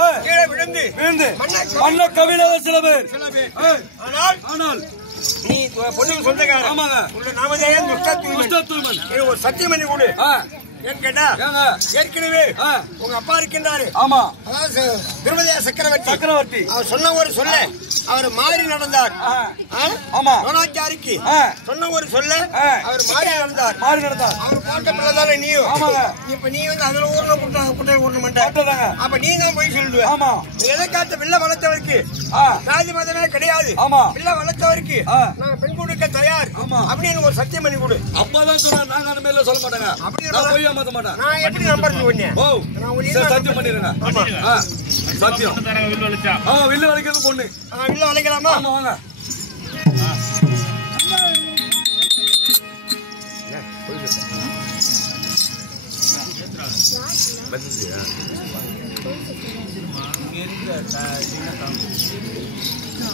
கீழே விழுந்து மண்ண கவிழவர் சில பேர். ஆனால் நீ பொண்ணுக்கு சொந்தக்காரன். ஆமாங்க. உள்ள நாமதேயன் துஷ்டத்தூய்மன். ஒரு சத்தியம் பண்ணி கொடு. கேட்டா ஏற்கனவே உங்க அப்பா இருக்கின்றாரு. ஆமா, அதாவது திருமதியா சக்கரவர்த்தி அவர் சொன்ன ஒரு சொல்ல அவர் மாறி நடந்தார். ஆமா, யோனாச்சாரிக்கு சொன்ன ஒரு சொல்ல அவர் மாறி நடந்தார். அவர் போட்ட பிள்ளை தானே நீயும். இப்ப நீ வந்து அதுல ஊர்ல குட்டை ஊர்ல மாட்டாங்க. அப்ப நீ தான் போய் சொல்லுவ. ஆமா, எதை காட்ட பிள்ளை வளர்த்தவருக்கு ஜாதி மதமே கிடையாது. ஆமா, பிள்ளை வளர்த்தவருக்கு நாங்க பெண் கொடுக்க தயார் அப்படின்னு ஒரு சத்தியம் பண்ணி கொடு. அப்பதான் சொன்னா நாங்க அந்த மேல சொல்ல மாட்டாங்க. அப்படி நான் எப்படி நம்பர் சொன்னேன்? சத்தியம் பண்ணிருங்க. சத்தியம் வில்லு வளைக்கிறது பொண்ணு. வில்லு வளைக்கலாமா? ஆமா, வாங்க.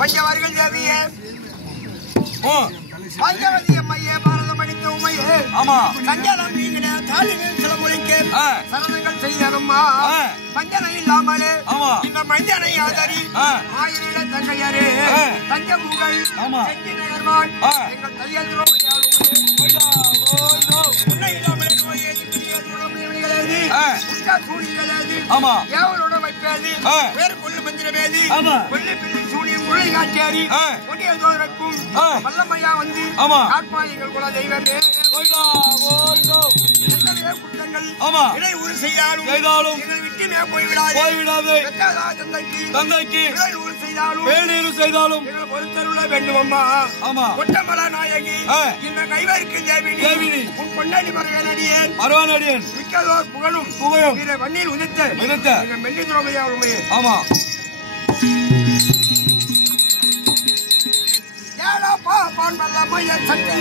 பஞ்சவர்கள் தேவியே பஞ்சவதி அம்மையே பாரதம் அடித்த உமையே. ஆமா, கஞ்சலம் நீங்களே தாலிகள் சில மொழிக்கு சரணங்கள் செய்யணுமா? பஞ்சனை இல்லாமலே இந்த மஞ்சனை ஆதரி ஆயிர தங்கையரே தஞ்சமுகள் செஞ்சி நகர்வான் எங்கள் தையல் உன்னை இல்லாமலே நோயே வைப்பேது வேறு கொள்ளு மந்திரமேதி கொள்ளு பிள்ளை சூனியம் முளை காட்சியாரி கொடிய தோதற்கும் வல்லமையா வந்து காட்பா எங்கள் குல தெய்வமே. எத்தனையோ குற்றங்கள் இடையூறு செய்தாலும் எங்கள் விட்டுமே போய்விடாது. தந்தைக்கு இடையூறு செய்தாலும் எங்கள் பொறுத்தருள வேண்டும் அம்மா. கொட்டமலா நாயகி இந்த கைவருக்கு தேவினி உன் பொன்னாடி மரவனடியேன் மிக்கதோர் புகழும் வண்ணில் உதித்த மெல்லி துரோமையா உண்மையே. ஆமா, ஏடா பாப்பான் வல்லமைய சக்தி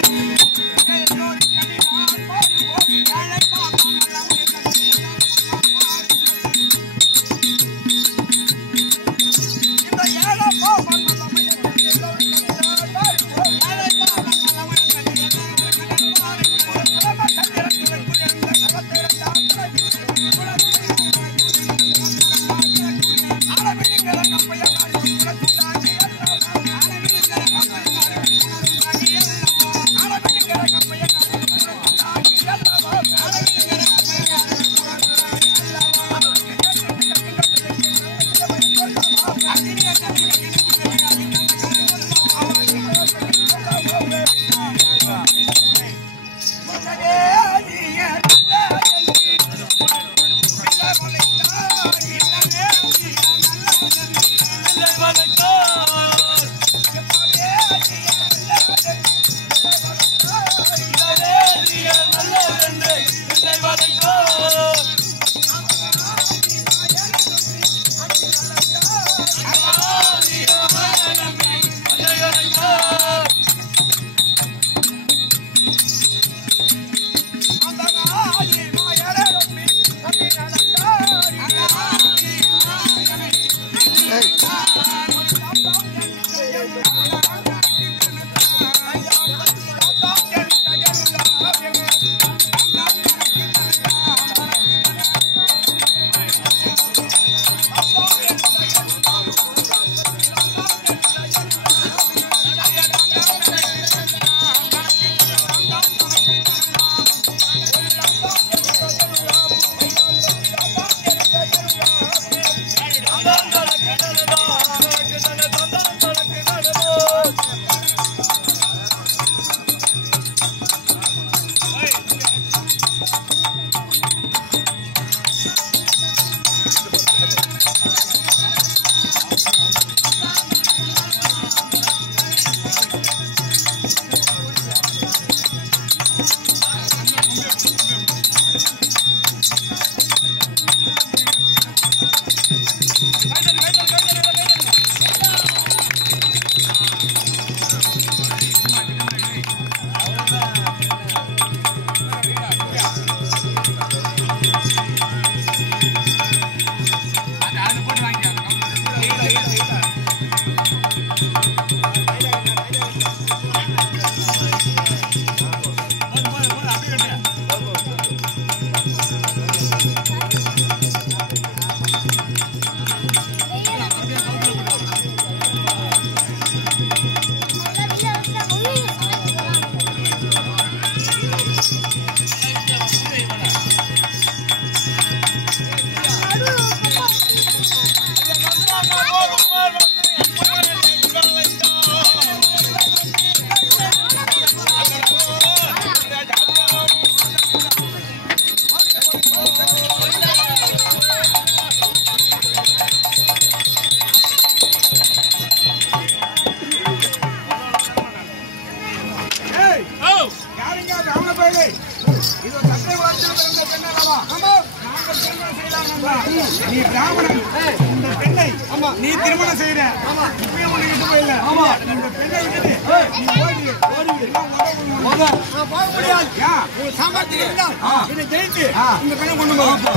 நீ பிராமணன் இந்த பெண்ணை நீ திருமணம் செய்யற இப்பயும் உனக்கு கிட்ட போயில இந்த பெண்ணை விட்டுட்டு நீ ஓடி போக முடியாது சாமர்த்தியம் இருந்தால் என்னை ஜெயித்து இந்த பெண்ணை கொண்டு போக